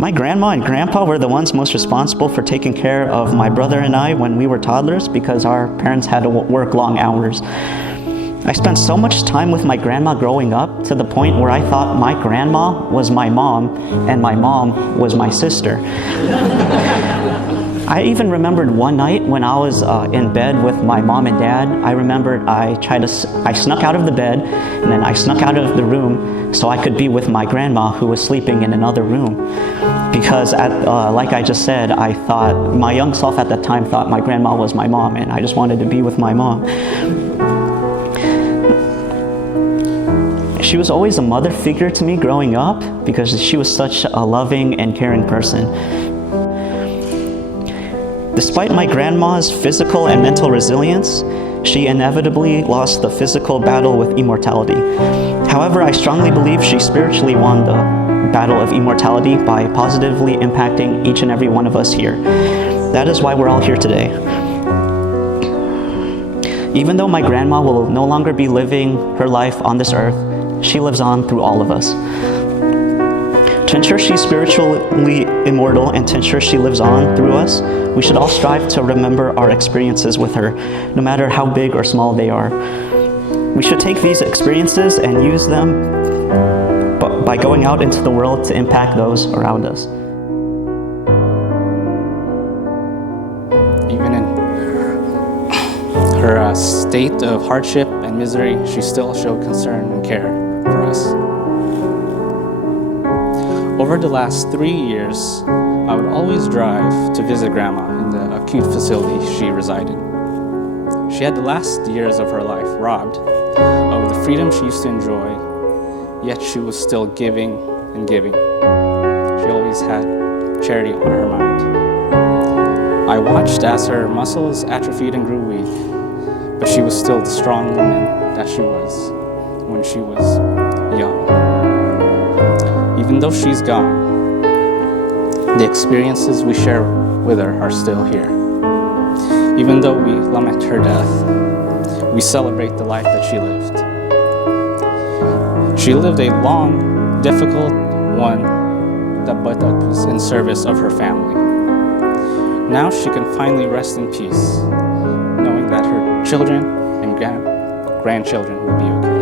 My grandma and grandpa were the ones most responsible for taking care of my brother and I when we were toddlers because our parents had to work long hours. I spent so much time with my grandma growing up to the point where I thought my grandma was my mom and my mom was my sister. I even remembered one night when I was in bed with my mom and dad. I remembered I snuck out of the bed and then I snuck out of the room so I could be with my grandma who was sleeping in another room. Because like I just said, I thought, my young self at that time thought my grandma was my mom and I just wanted to be with my mom. She was always a mother figure to me growing up because she was such a loving and caring person. Despite my grandma's physical and mental resilience, she inevitably lost the physical battle with immortality. However, I strongly believe she spiritually won the battle of immortality by positively impacting each and every one of us here. That is why we're all here today. Even though my grandma will no longer be living her life on this earth, she lives on through all of us. To ensure she's spiritually immortal and to ensure she lives on through us, we should all strive to remember our experiences with her, no matter how big or small they are. We should take these experiences and use them by going out into the world to impact those around us. Even in her state of hardship and misery, she still showed concern and care for us. Over the last 3 years, I would always drive to visit Grandma in the acute facility she resided. She had the last years of her life robbed of the freedom she used to enjoy, yet she was still giving and giving. She always had charity on her mind. I watched as her muscles atrophied and grew weak, but she was still the strong woman that she was when she was young. Even though she's gone, the experiences we share with her are still here. Even though we lament her death, we celebrate the life that she lived. She lived a long, difficult one, but that was in service of her family. Now she can finally rest in peace, knowing that her children and grandchildren will be okay.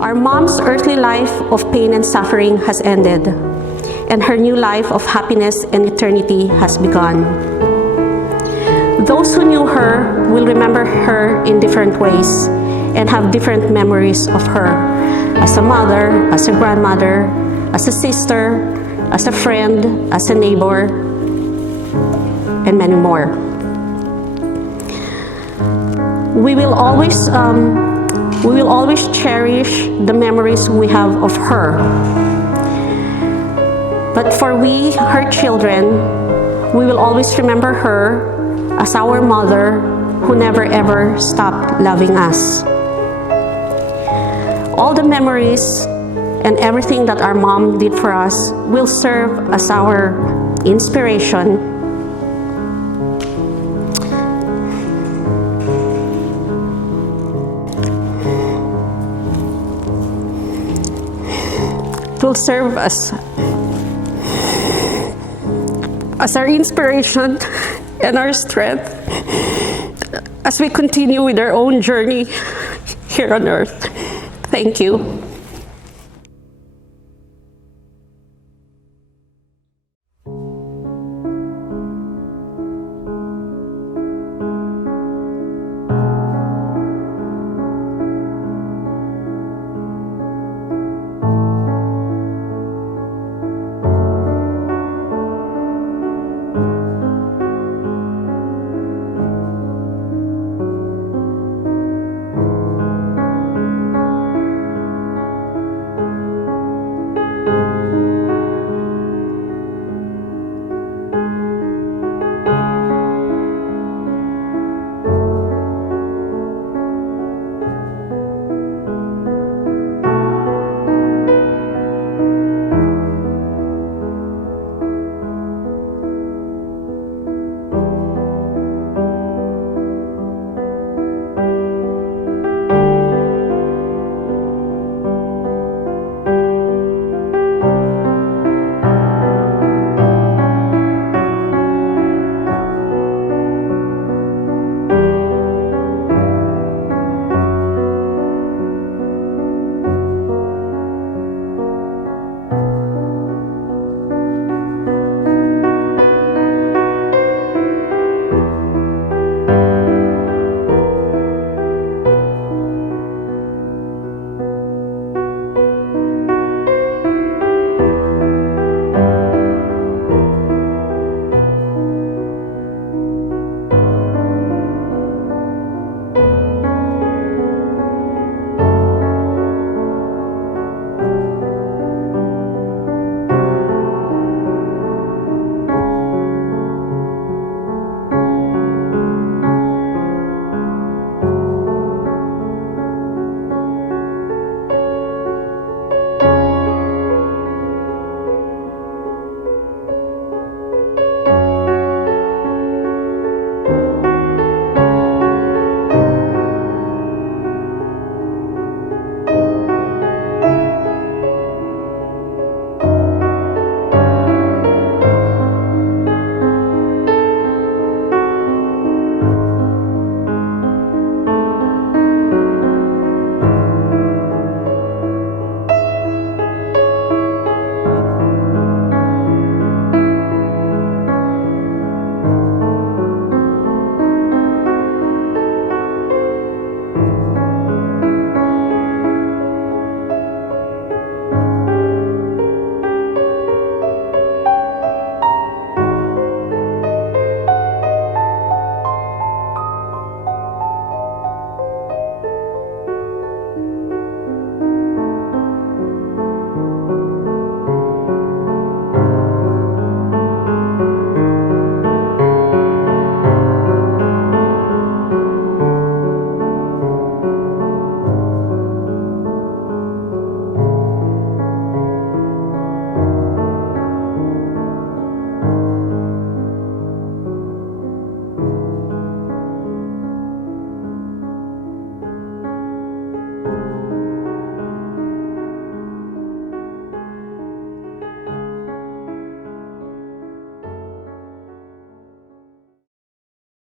Our mom's earthly life of pain and suffering has ended, and her new life of happiness and eternity has begun. Those who knew her will remember her in different ways and have different memories of her as a mother, as a grandmother, as a sister, as a friend, as a neighbor, and many more. We will always cherish the memories we have of her. But for we, her children, we will always remember her as our mother, who never ever stopped loving us. All the memories and everything that our mom did for us will serve as our inspiration. It will serve as our inspiration and our strength as we continue with our own journey here on earth. Thank you.